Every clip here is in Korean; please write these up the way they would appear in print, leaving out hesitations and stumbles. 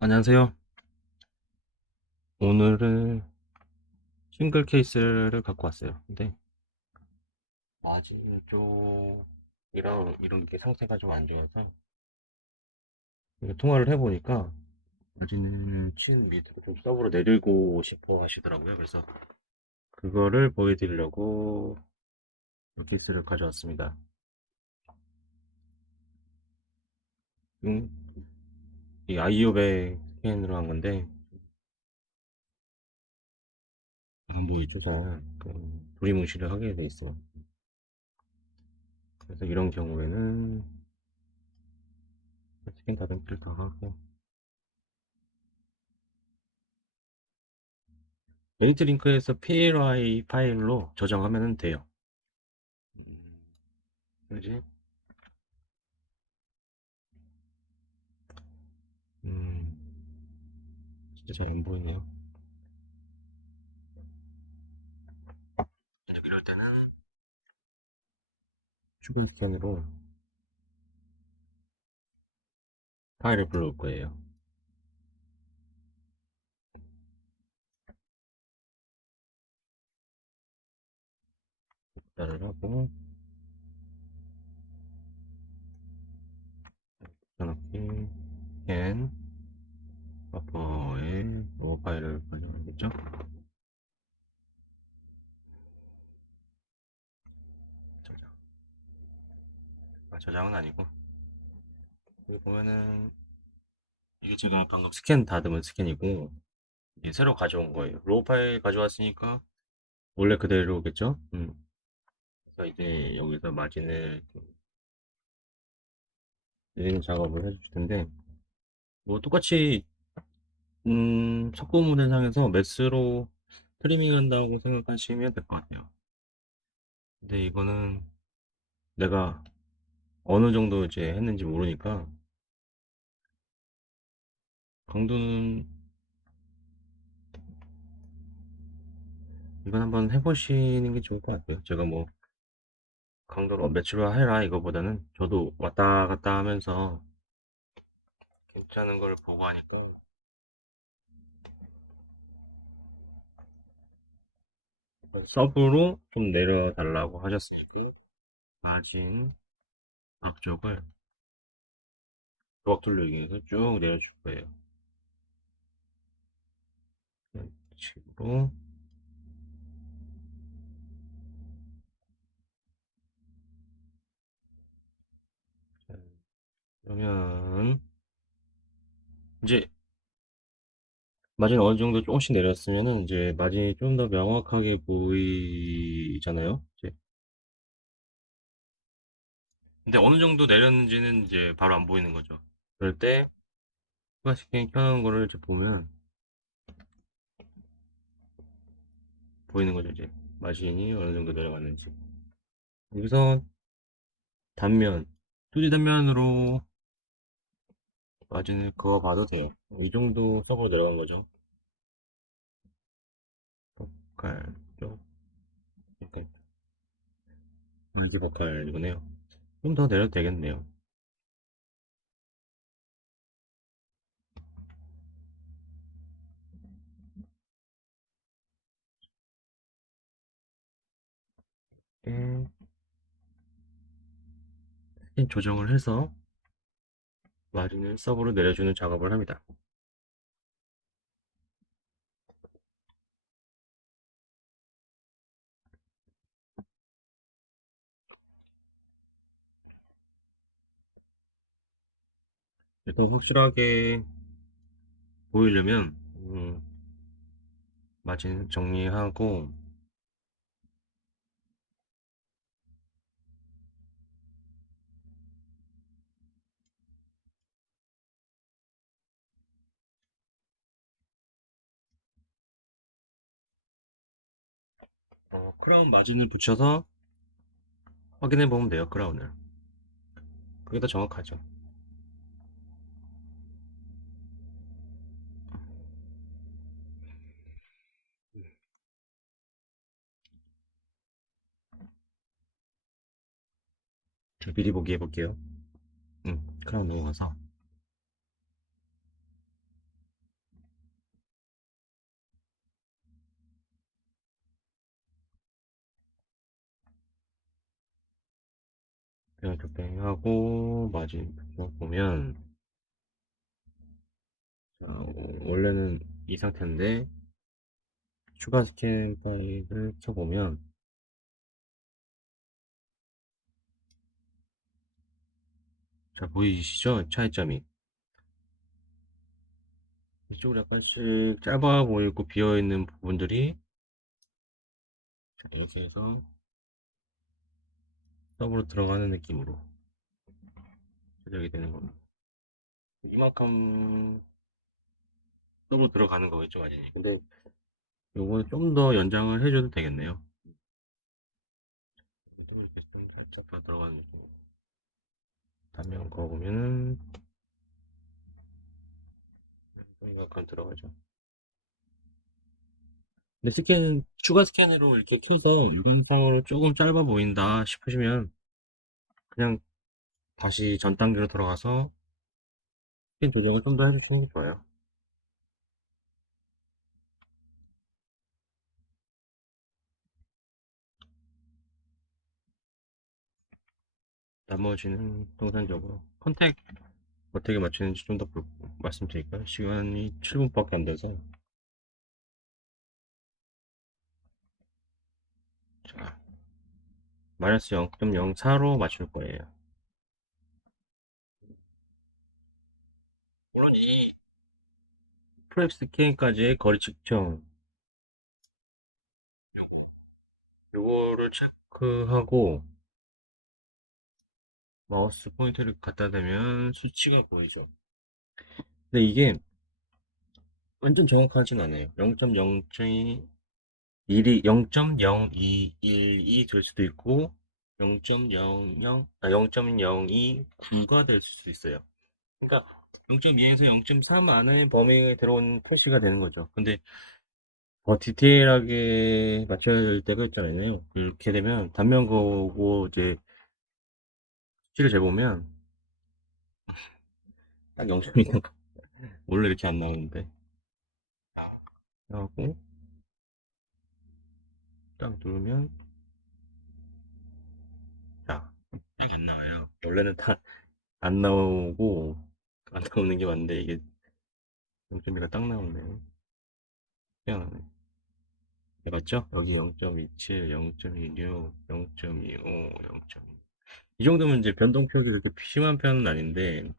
안녕하세요. 오늘은 싱글 케이스를 갖고 왔어요. 근데 마진 쪽이랑 이런 게 상태가 좀 안 좋아서 이거 통화를 해보니까 마진을 친 밑으로 좀 서브로 내리고 싶어 하시더라고요. 그래서 그거를 보여드리려고 이 케이스를 가져왔습니다. 이 아이오백 스캔으로 한 건데 뭐 이쪽에 도리무시를 하게 돼 있어. 그래서 이런 경우에는 스캔 다듬기를 다 하고 에이트링크에서 PLY 파일로 저장하면 돼요. 그지? 음, 진짜 잘 안 보이네요. 이럴 때는 큐브 스캔으로 파일을 불러올 거예요. 복사를 하고, 붙여넣기, scan, 버퍼에 파일을 가져가겠죠? 저장. 저장은 아니고, 여기 보면은, 이게 제가 방금 스캔 다듬은 스캔이고, 이게 새로 가져온 거예요. 로우 파일 가져왔으니까, 원래 그대로겠죠? 그래서 이제 여기서 마진을 내리는 작업을 해줄 텐데, 뭐 똑같이 석고 모델상에서 매스로 트리밍 한다고 생각하시면 될 것 같아요. 근데 이거는 내가 어느 정도 이제 했는지 모르니까 강도는 이건 한번 해보시는 게 좋을 것 같고요. 제가 뭐 강도를 며칠로 해라 이거보다는 저도 왔다 갔다 하면서 괜찮은 걸 보고 하니까 서브로 좀 내려달라고 하셨으니 마진 앞쪽을 조각 돌리기에서 쭉 내려줄 거예요. 이런 식으로. 자, 그러면 이제 마진 어느 정도 조금씩 내렸으면은 이제 마진이 좀 더 명확하게 보이잖아요. 이제. 근데 어느 정도 내렸는지는 이제 바로 안 보이는 거죠. 그럴 때 추가 스캔 켜놓은 거를 이제 보면 보이는 거죠. 이제 마진이 어느 정도 내려갔는지. 여기서 단면, 2D 단면으로 마진을 그어봐도 돼요. 이 정도 서버 내려간 거죠. 버칼 쪽, 이렇게 멀티 버칼 이거네요. 좀 더 내려도 되겠네요. 이렇게 스캔 조정을 해서 마진을 서버로 내려주는 작업을 합니다. 더 확실하게 보이려면 마진 정리하고 크라운 마진을 붙여서 확인해 보면 돼요, 크라운을. 그게 더 정확하죠. 자, 미리 보기 해볼게요. 크라운 넘어가서 뱅하고 마진 보면, 자, 원래는 이 상태인데 추가 스캔 파일을 켜보면, 자, 보이시죠? 차이점이. 이쪽으로 약간씩 짧아 보이고 비어있는 부분들이, 자, 이렇게 해서 서브로 들어가는 느낌으로 제작이 되는 겁니다. 이만큼 서브로 들어가는 거겠죠, 마진이. 근데 요거는 좀 더 연장을 해줘도 되겠네요. 이것도 이렇게 좀 살짝 더 들어가는 느낌으로. 단면 그어보면은 이만큼 들어가죠. 근데 추가 스캔으로 이렇게 켜서 영상으로 조금 짧아 보인다 싶으시면 그냥 다시 전 단계로 들어가서 스캔 조정을 좀 더 해주시는 게 좋아요. 나머지는 동산적으로 컨택 어떻게 맞추는지 좀 더 말씀드릴까요? 시간이 7분밖에 안 돼서. 자, 마이너스 0.04로 맞출 거예요. 물론 이 프랩 스캔까지의 거리 측정, 요거, 요거를 체크하고 마우스 포인터를 갖다 대면 수치가 보이죠. 근데 이게 완전 정확하진 않아요. 0.0이 0.0212 될 수도 있고 0.009가 될 수도 있어요. 그러니까 0.2에서 0.3 안에 범위에 들어온 캐시가 되는 거죠. 근데 더 디테일하게 맞춰야 될 때가 있잖아요. 이렇게 되면 단면 거고 이제 수치를 재보면 딱 0.2 원래 이렇게 안 나오는데 하고 딱 누르면 자, 딱 안 나와요. 원래는 다 안 나오고 안 나오는 게 맞는데 이게 0.2가 딱 나오네요. 희한하네. 네, 맞죠? 여기 0.27, 0.26, 0.25, 0.2. 이 정도면 이제 변동표도 이렇게 심한 편은 아닌데,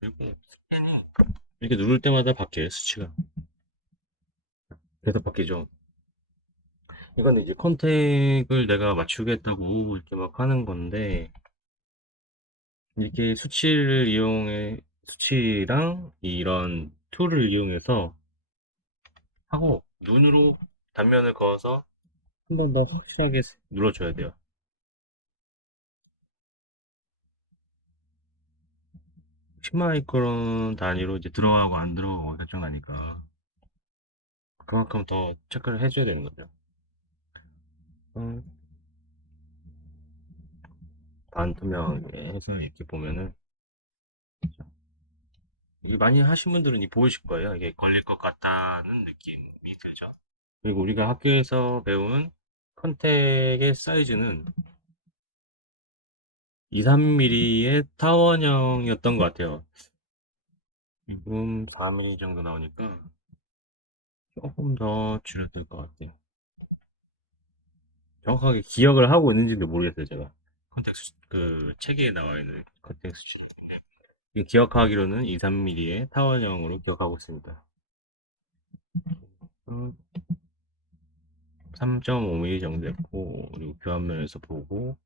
그리고 스캔이 이렇게 누를 때마다 바뀌어요, 수치가. 계속 바뀌죠. 이건 이제 컨택을 내가 맞추겠다고 이렇게 막 하는 건데, 이렇게 수치랑 이런 툴을 이용해서 하고, 눈으로 단면을 그어서 한 번 더 확실하게 눌러줘야 돼요. 10마이크론 단위로 이제 들어가고 안 들어가고 결정나니까 그만큼 더 체크를 해줘야 되는 거죠. 음, 반투명하게 해서 이렇게 보면은 이게 많이 하신 분들은 이 보이실 거예요. 이게 걸릴 것 같다는 느낌이 들죠. 그리고 우리가 학교에서 배운 컨택의 사이즈는 2, 3mm의 타원형이었던 것 같아요. 지금 4mm 정도 나오니까 조금 더 줄여들 것 같아요. 정확하게 기억을 하고 있는지도 모르겠어요, 제가. 그 책에 나와 있는 컨텍스트. 기억하기로는 2, 3mm의 타원형으로 기억하고 있습니다. 3.5mm 정도 됐고, 그리고 교환면에서 보고,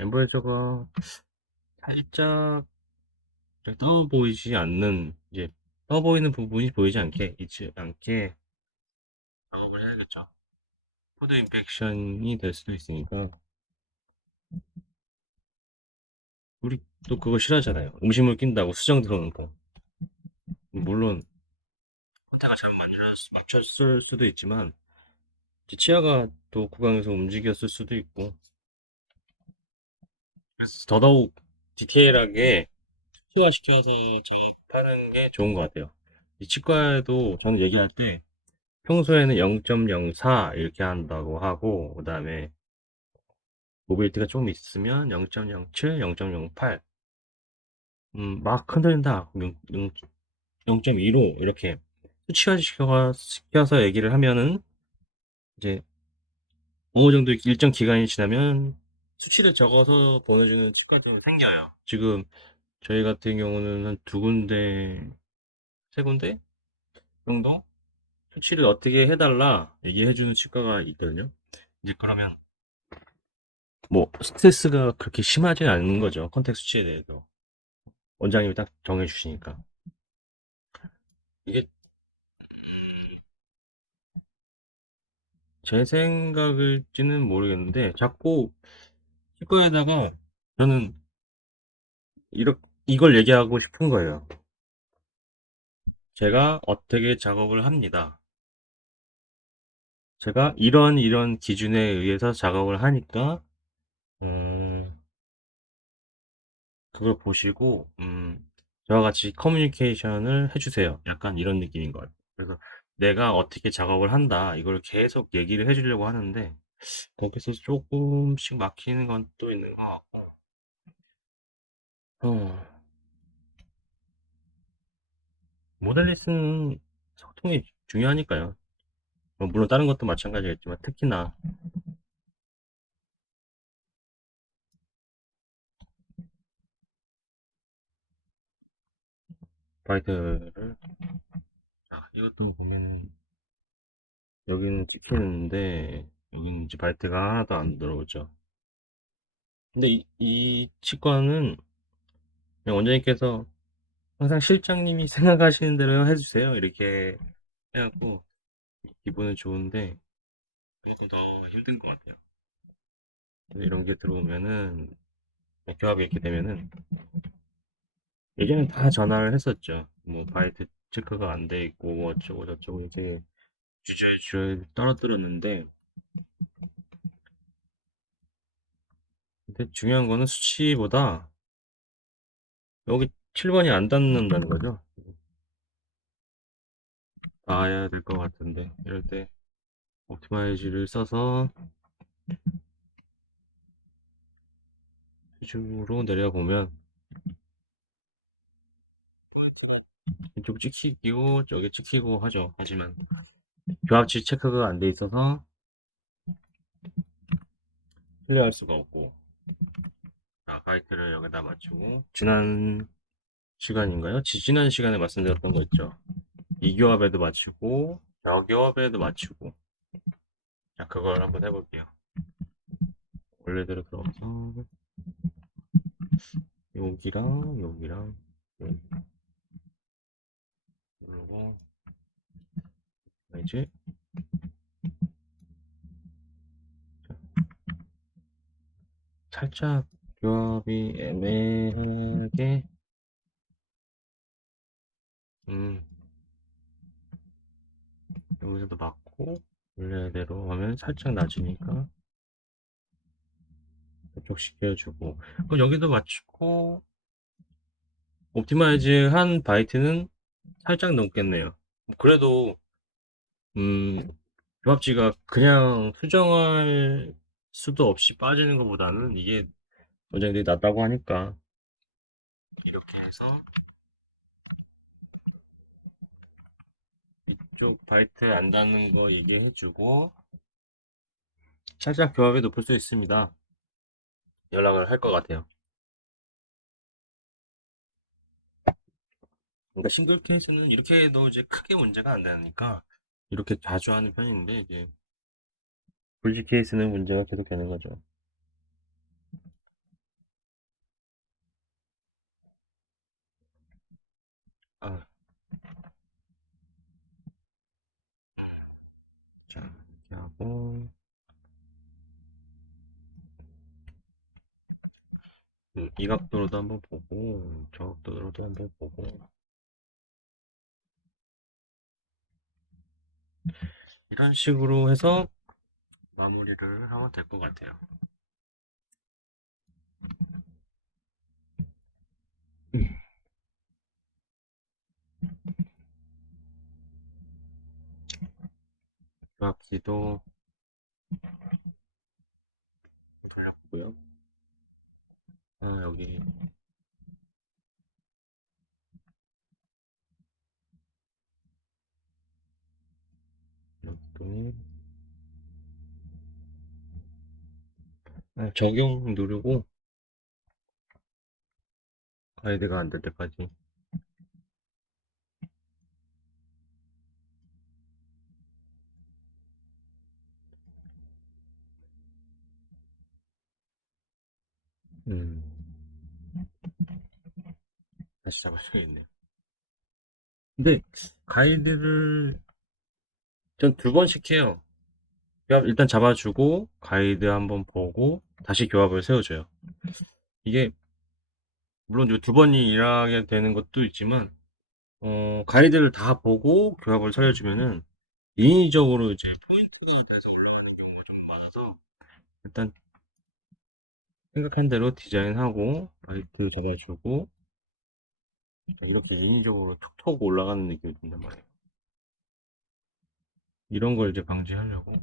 엠브레저가 살짝 떠 보이지 않는, 이제, 떠 보이는 부분이 보이지 않게 작업을 해야겠죠. 푸드 인펙션이 될 수도 있으니까. 우리 또 그거 싫어하잖아요. 음식물 낀다고 수정 들어오는 거. 물론, 상태가 잘못 맞췄을 수도 있지만, 이제 치아가 또 구강에서 움직였을 수도 있고, 그래서 더더욱 디테일하게 수치화시켜서 작업하는 게 좋은 것 같아요. 이 치과에도 저는 얘기할 때 평소에는 0.04 이렇게 한다고 하고, 그 다음에 모빌리티가 좀 있으면 0.07, 0.08, 막 흔들린다. 0.25 이렇게 수치화시켜서 얘기를 하면은 이제 어느 정도 일정 기간이 지나면 수치를 적어서 보내주는 치과들이 생겨요. 지금 저희 같은 경우는 한 두 군데, 세 군데 정도 수치를 어떻게 해달라 얘기해주는 치과가 있거든요. 이제 그러면 뭐 스트레스가 그렇게 심하지 않은 거죠. 컨택 수치에 대해서 원장님이 딱 정해주시니까. 이게 제 생각일지는 모르겠는데 자꾸 치과에다가 저는 이걸 얘기하고 싶은 거예요. 제가 어떻게 작업을 합니다. 제가 이런 기준에 의해서 작업을 하니까 음, 그걸 보시고 저와 같이 커뮤니케이션을 해주세요. 약간 이런 느낌인 것 같아요. 그래서 내가 어떻게 작업을 한다 이걸 계속 얘기를 해주려고 하는데 거기서 조금씩 막히는 건 또 있는 것 같고 어, 모델리스는 소통이 중요하니까요. 물론 다른 것도 마찬가지겠지만 특히나 바이트를 자, 이것도 보면은 여기는 찍히는데 여기는 이제 바이트가 하나도 안 들어오죠. 근데 이 치과는 그냥 원장님께서 항상 실장님이 생각하시는 대로 해주세요. 이렇게 해갖고 기분은 좋은데 그만큼 더 힘든 것 같아요. 이런 게 들어오면은 교합이 이렇게 되면은 예전엔 다 전화를 했었죠. 뭐 바이트 체크가 안 돼 있고 뭐 어쩌고 저쩌고 이제 주저주저 떨어뜨렸는데 근데 중요한 거는 수치보다 여기 7번이 안 닿는다는 거죠. 닿아야 될 것 같은데 이럴 때 옵티마이즈를 써서 수직으로 내려보면 이쪽 찍히고 저기 찍히고 하죠. 하지만 교합치 체크가 안 돼 있어서 클리어할 수가 없고 자 바이트를 여기다 맞추고 지난 시간인가요? 지난 시간에 말씀드렸던 거 있죠. 이 교합에도 맞추고 저 교합에도 맞추고 자 그걸 한번 해볼게요. 원래대로 들어가서 여기랑 여기랑 여기 누르고 이제 살짝 교합이 애매하게 음 여기서도 맞고 원래대로 하면 살짝 낮으니까 이쪽 시켜주고 그럼 여기도 맞추고 옵티마이즈 한 바이트는 살짝 넘겠네요. 그래도 음 조합지가 그냥 수정할 수도 없이 빠지는 것보다는 이게 원장님들이 낫다고 하니까 이렇게 해서 이쪽 바이트 안 닿는 거 얘기해주고 살짝 교합이 높을 수 있습니다. 연락을 할 것 같아요. 그러니까 싱글 케이스는 이렇게 해도 이제 크게 문제가 안 되니까 이렇게 자주 하는 편인데 이제 불지 케이스는 문제가 계속 되는 거죠. 아, 자, 이렇게 하고, 이 각도로도 한번 보고, 저 각도로도 한번 보고, 이런 식으로 해서 마무리를 하면 될 것 같아요. 조합지도 잘랐고요. 아, 여기, 여기, 적용 누르고, 가이드가 안 될 때까지. 음, 다시 잡아줘야겠네요. 근데, 가이드를, 전 두 번씩 해요. 일단 잡아주고, 가이드 한번 보고, 다시 교합을 세워줘요. 이게, 물론 이두 번이 일하게 되는 것도 있지만, 가이드를 다 보고 교합을 살려주면은, 인위적으로 이제 포인트가 돼서 올라가는 경우가 좀 많아서, 일단 생각한 대로 디자인하고, 라이트 잡아주고, 이렇게 인위적으로 톡톡 올라가는 느낌이 든단 말이에요. 이런 걸 이제 방지하려고,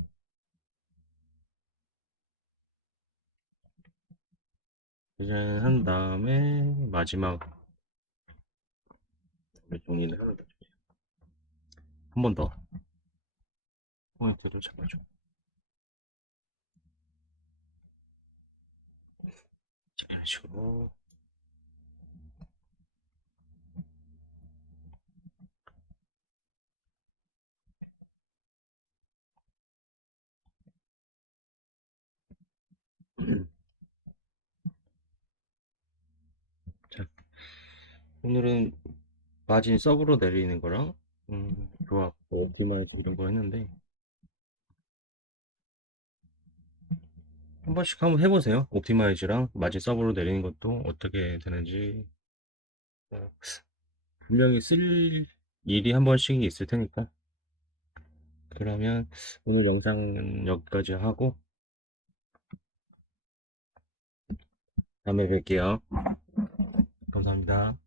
디자인한 다음에, 마지막 정리를 하는 거죠. 한 번 더, 포인트를 잡아줘. 이런 식으로. 자, 오늘은 마진 서브로 내리는 거랑 조합, 옵티마이즈 이런 거 했는데 한 번씩 한번 해보세요. 옵티마이즈랑 마진 서브로 내리는 것도 어떻게 되는지. 어, 분명히 쓸 일이 한 번씩 있을 테니까. 그러면 오늘 영상 여기까지 하고 다음에 뵐게요. 감사합니다.